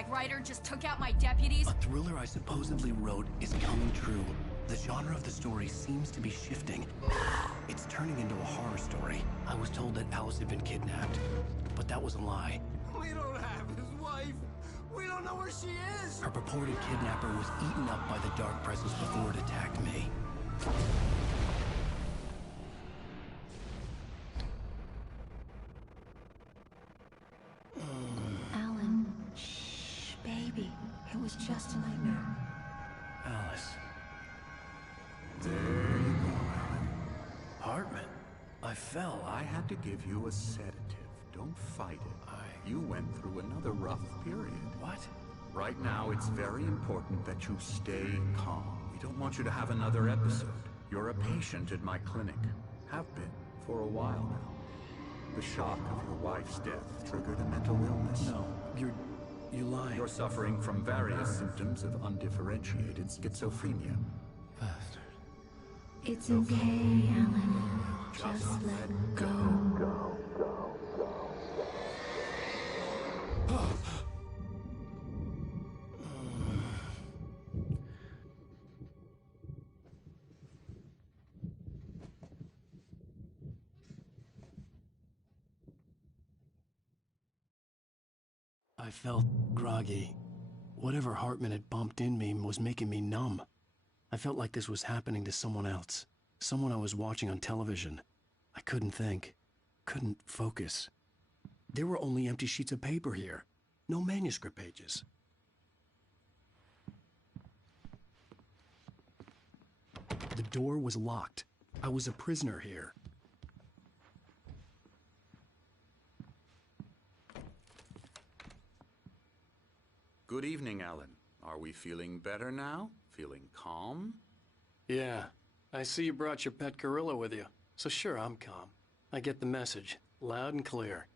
douchebag writer just took out my deputies? A thriller I supposedly wrote is coming true. The genre of the story seems to be shifting. It's turning into a horror story. I was told that Alice had been kidnapped, but that was a lie. We don't have his wife. We don't know where she is. Her purported kidnapper was eaten up by the dark presence before it attacked me. Alan, shh, baby. It was just a nightmare. Alice. There you go, Alan. Hartman. I fell. I had to give you a sedative. Don't fight it. You went through another rough period. What? Right now, it's very important that you stay calm. We don't want you to have another episode. You're a patient at my clinic. Have been for a while now. The shock of your wife's death triggered a mental illness. No, you lying. You're suffering from various symptoms of undifferentiated schizophrenia. Bastard. It's okay, Alan. Just let go. I felt groggy. Whatever Hartman had bumped in me was making me numb. I felt like this was happening to someone else. Someone I was watching on television. I couldn't think. Couldn't focus. There were only empty sheets of paper here. No manuscript pages. The door was locked. I was a prisoner here. Good evening, Alan. Are we feeling better now? Feeling calm? Yeah. I see you brought your pet gorilla with you. So sure, I'm calm. I get the message. Loud and clear.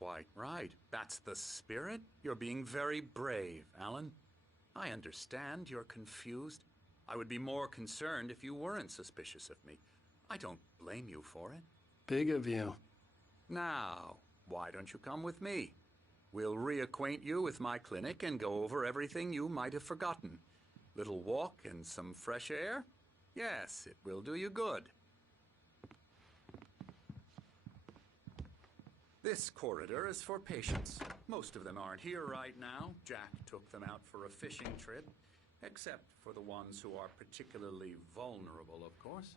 Why, right. That's the spirit. You're being very brave, Alan. I understand you're confused. I would be more concerned if you weren't suspicious of me. I don't blame you for it. Big of you. Now, why don't you come with me? We'll reacquaint you with my clinic and go over everything you might have forgotten. Little walk and some fresh air? Yes, it will do you good. This corridor is for patients. Most of them aren't here right now. Jack took them out for a fishing trip, except for the ones who are particularly vulnerable, of course.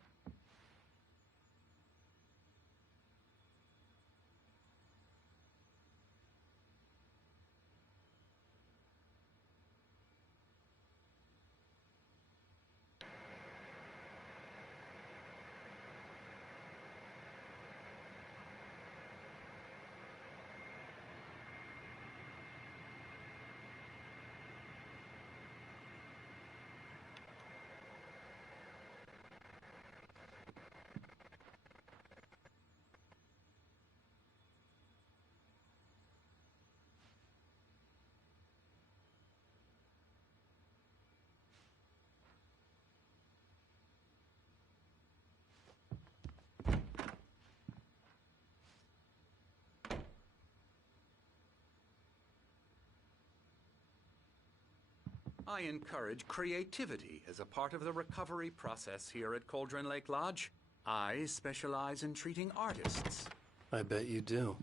I encourage creativity as a part of the recovery process here at Cauldron Lake Lodge. I specialize in treating artists. I bet you do.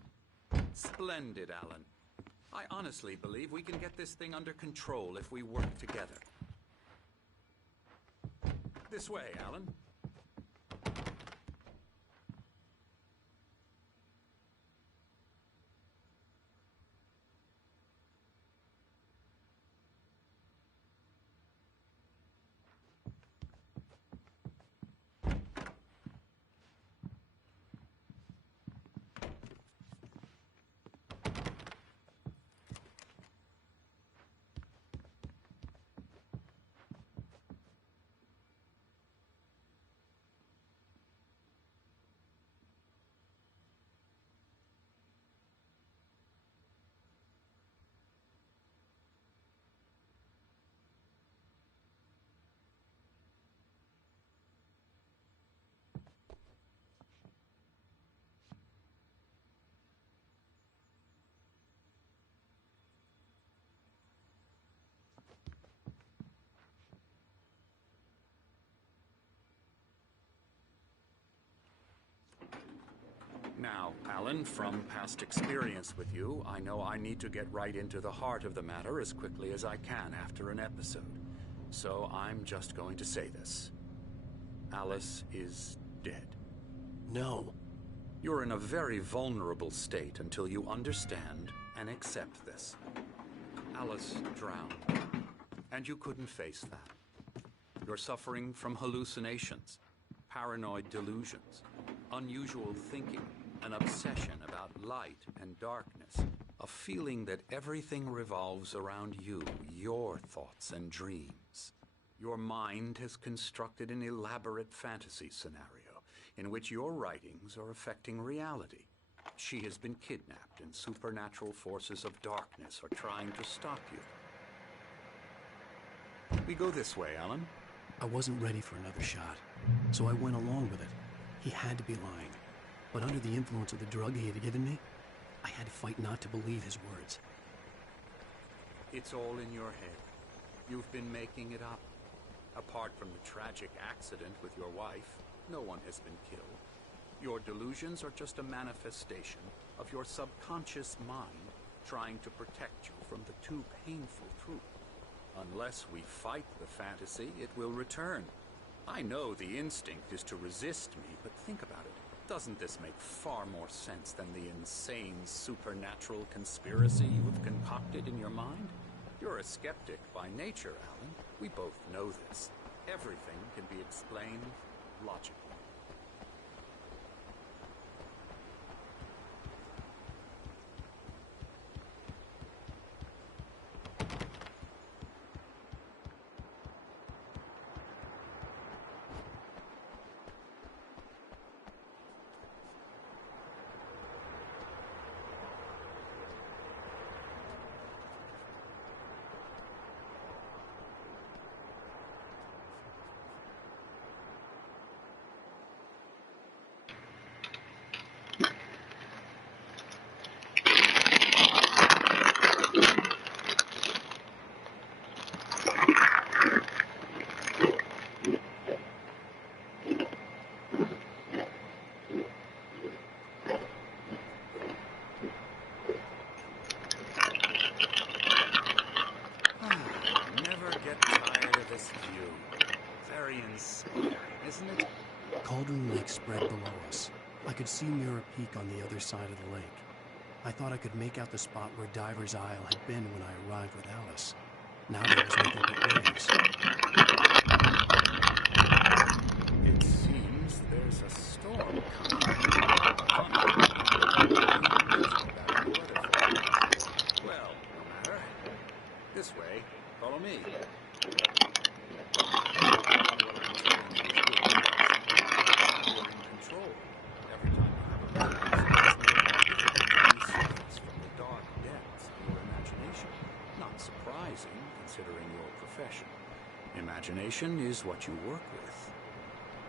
Splendid, Alan. I honestly believe we can get this thing under control if we work together. This way, Alan. Now, Alan, from past experience with you, I know I need to get right into the heart of the matter as quickly as I can after an episode. So I'm just going to say this. Alice is dead. No. You're in a very vulnerable state until you understand and accept this. Alice drowned, and you couldn't face that. You're suffering from hallucinations, paranoid delusions, unusual thinking, an obsession about light and darkness, a feeling that everything revolves around you, your thoughts and dreams. Your mind has constructed an elaborate fantasy scenario in which your writings are affecting reality. She has been kidnapped, and supernatural forces of darkness are trying to stop you. We go this way, Alan. I wasn't ready for another shot, so I went along with it. He had to be lying. But under the influence of the drug he had given me, I had to fight not to believe his words. It's all in your head. You've been making it up. Apart from the tragic accident with your wife, no one has been killed. Your delusions are just a manifestation of your subconscious mind trying to protect you from the too painful truth. Unless we fight the fantasy, it will return. I know the instinct is to resist me, but think about it. Doesn't this make far more sense than the insane supernatural conspiracy you have concocted in your mind? You're a skeptic by nature, Alan. We both know this. Everything can be explained logically. Isn't it? Cauldron Lake spread below us. I could see Mirror Peak on the other side of the lake. I thought I could make out the spot where Diver's Isle had been when I arrived with Alice. Now there was nothing but waves. It seems there's a storm coming. Well, no matter. This way. Follow me. Considering your profession. Imagination is what you work with.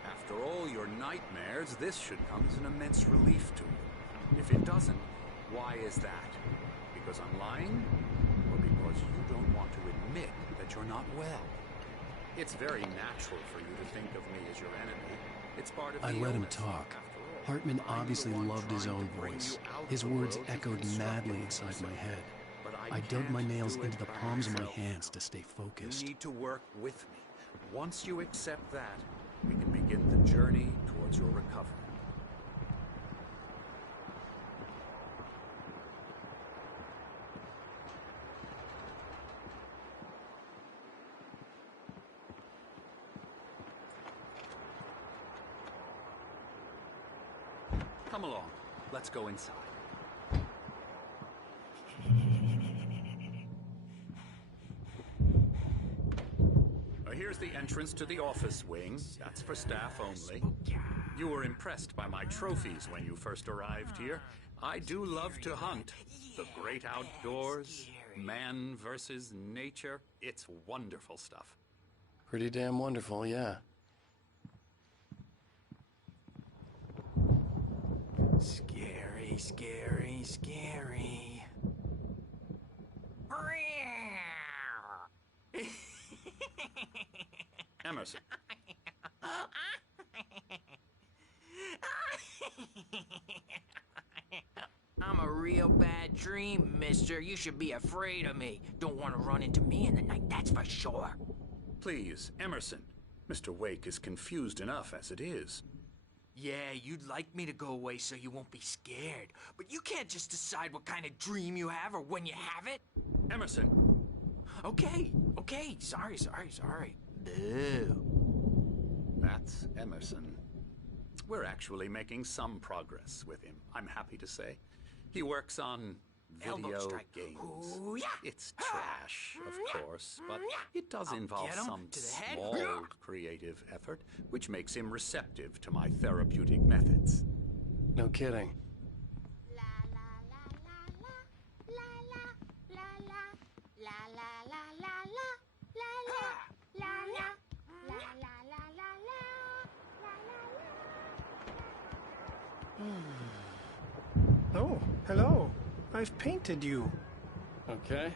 After all your nightmares, this should come as an immense relief to you. If it doesn't, why is that? Because I'm lying? Or because you don't want to admit that you're not well? It's very natural for you to think of me as your enemy. It's part of the I let him illness. talk. Hartman obviously loved his own voice. His words echoed madly inside my head. I dug my nails into the palms of my hands to stay focused. You need to work with me. Once you accept that, we can begin the journey towards your recovery. Come along. Let's go inside. Here's the entrance to the office wing. That's for staff only. You were impressed by my trophies when you first arrived here. I do love to hunt. The great outdoors, man versus nature. It's wonderful stuff. Pretty damn wonderful, yeah. Scary, scary, scary. Emerson. real bad dream, mister. You should be afraid of me. Don't want to run into me in the night, that's for sure. Please, Emerson. Mr. Wake is confused enough as it is. Yeah, you'd like me to go away so you won't be scared. But you can't just decide what kind of dream you have or when you have it. Emerson! Okay. Sorry. Boo. That's Emerson. We're actually making some progress with him, I'm happy to say. He works on Elbow video strike. games. Ooh, yeah. It's trash, of course, but it does involve get him some to the head. small creative effort, which makes him receptive to my therapeutic methods. No kidding. Oh, hello. I've painted you. Okay.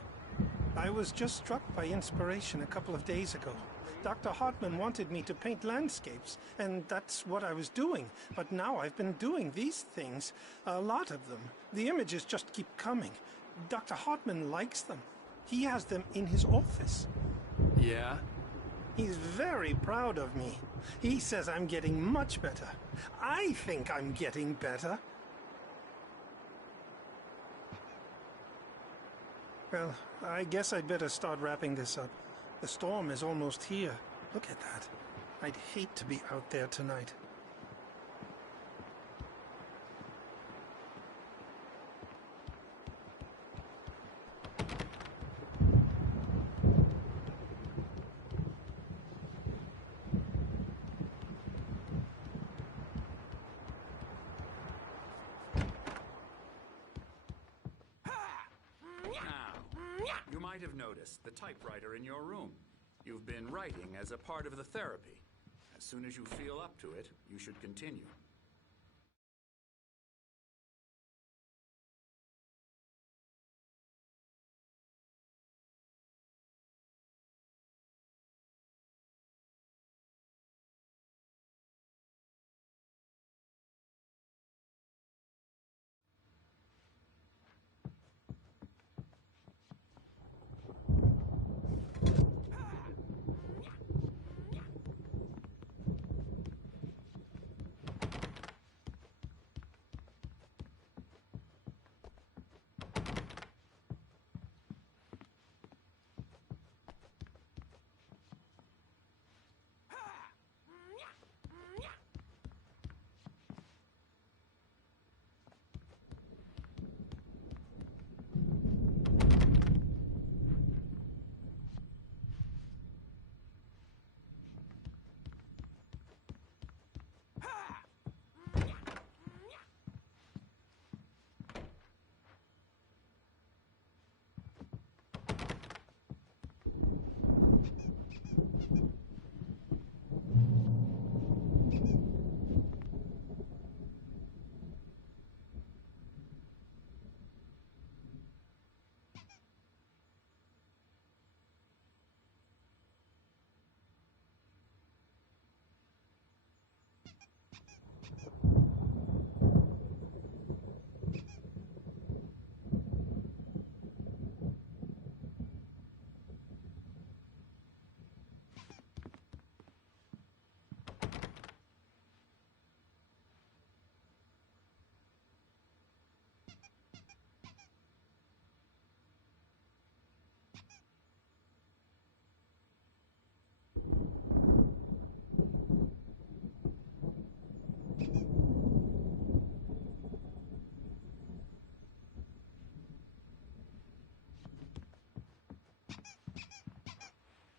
I was just struck by inspiration a couple of days ago. Dr. Hartman wanted me to paint landscapes, and that's what I was doing. But now I've been doing these things, a lot of them. The images just keep coming. Dr. Hartman likes them. He has them in his office. Yeah? He's very proud of me. He says I'm getting much better. I think I'm getting better. Well, I guess I'd better start wrapping this up. The storm is almost here. Look at that. I'd hate to be out there tonight. You might have noticed the typewriter in your room. You've been writing as a part of the therapy. As soon as you feel up to it, you should continue.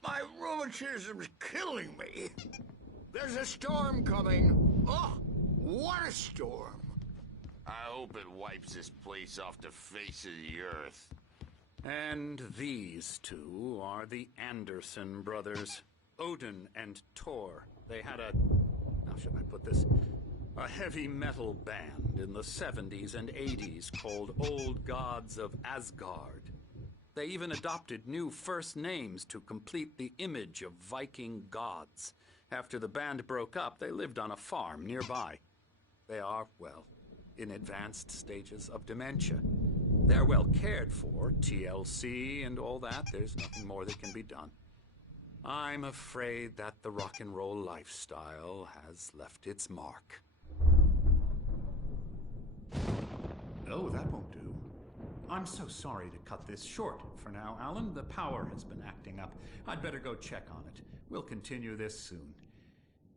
My rheumatism's killing me. There's a storm coming. Oh, what a storm. I hope it wipes this place off the face of the earth. And these two are the Anderson brothers, Odin and Thor. They had how should I put this? A heavy metal band in the 70s and 80s called Old Gods of Asgard. They even adopted new first names to complete the image of Viking gods. After the band broke up, they lived on a farm nearby. They are, well, in advanced stages of dementia. They're well cared for, TLC and all that. There's nothing more that can be done. I'm afraid that the rock and roll lifestyle has left its mark. Oh, that won't do. I'm so sorry to cut this short for now, Alan. The power has been acting up. I'd better go check on it. We'll continue this soon.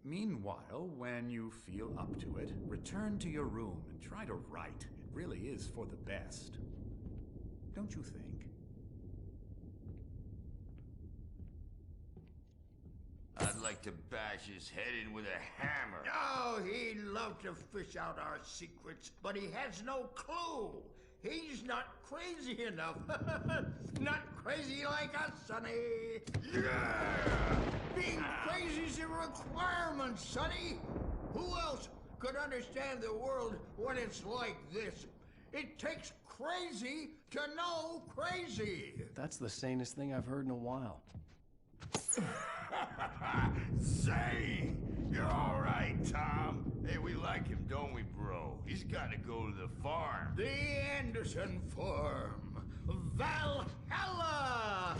Meanwhile, when you feel up to it, return to your room and try to write. It really is for the best. Don't you think? I'd like to bash his head in with a hammer. Oh, he'd love to fish out our secrets, but he has no clue. He's not crazy enough. Not crazy like us, Sonny. Yeah! Being crazy's a requirement, Sonny. Who else could understand the world when it's like this? It takes crazy to know crazy. That's the sanest thing I've heard in a while. Say, you're all right, Tom. Hey, we like him, don't we, bro? He's got to go to the farm. The Anderson Farm. Valhalla!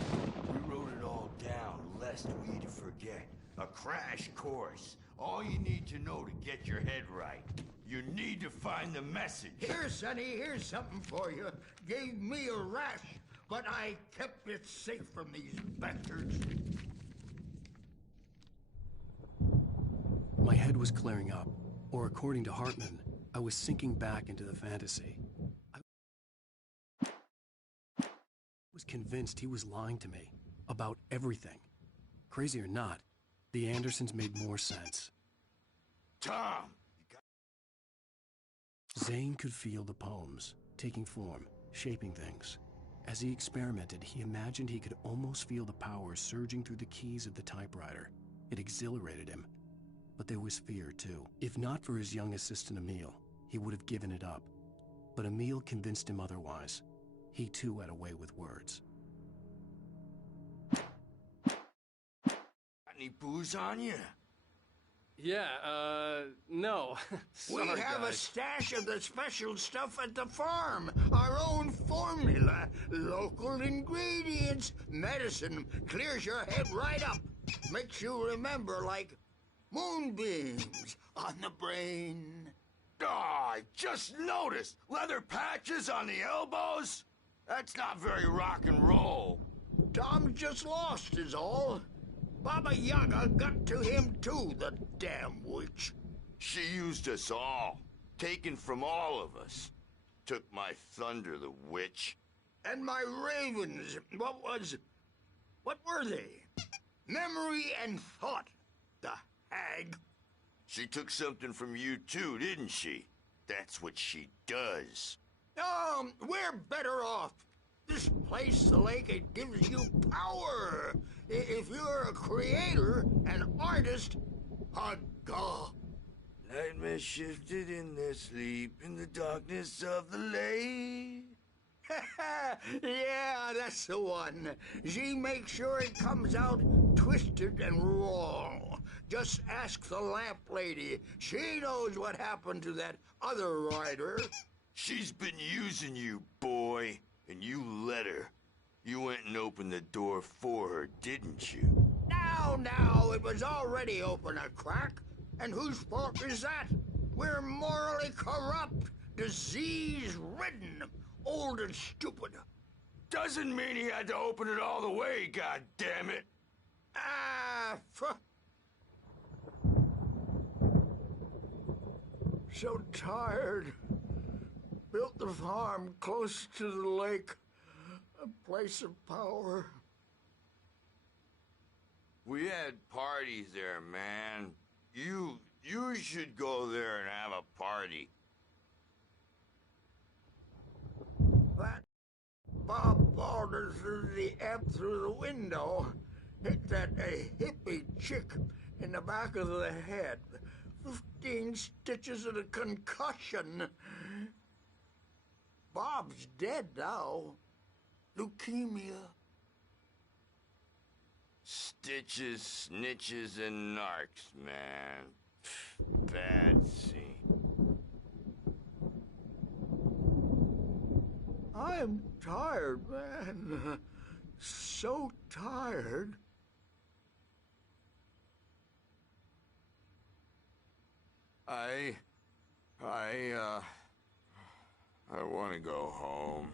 We wrote it all down, lest we forget. A crash course. All you need to know to get your head right. You need to find the message. Here, Sonny, here's something for you. Gave me a rash, but I kept it safe from these bastards. My head was clearing up, or according to Hartman, I was sinking back into the fantasy. I was convinced he was lying to me about everything. Crazy or not, the Andersons made more sense. Tom! Zane could feel the poems, taking form, shaping things. As he experimented, he imagined he could almost feel the power surging through the keys of the typewriter. It exhilarated him. But there was fear, too. If not for his young assistant Emil, he would have given it up. But Emil convinced him otherwise. He, too, had a way with words. Got any booze on you? Yeah, no. We have a stash of the special stuff at the farm. Our own formula. Local ingredients. Medicine. Clears your head right up. Makes you remember like moonbeams on the brain. Oh, I just noticed. Leather patches on the elbows? That's not very rock and roll. Tom just lost is all. Baba Yaga got to him too, the damn witch. She used us all. Taken from all of us. Took my thunder, the witch. And my ravens, what were they? Memory and thought, the hag. She took something from you too, didn't she? That's what she does. We're better off. This place, the lake, it gives you power. If you're a creator, an artist, a god. Nightmare shifted in their sleep in the darkness of the lake. Yeah, that's the one. She makes sure it comes out twisted and wrong. Just ask the lamp lady. She knows what happened to that other rider. She's been using you, boy, and you let her. You went and opened the door for her, didn't you? Now, it was already open a crack. And whose fault is that? We're morally corrupt, disease-ridden, old and stupid. Doesn't mean he had to open it all the way, goddammit. So tired. Built the farm close to the lake. A place of power. We had parties there, man. You should go there and have a party. That Bob Balders threw the amp through the window. Hit that hippie chick in the back of the head. 15 stitches and a concussion. Bob's dead now. Leukemia. Stitches, snitches, and narcs, man. Bad scene. I I'm tired, man. So tired. I want to go home.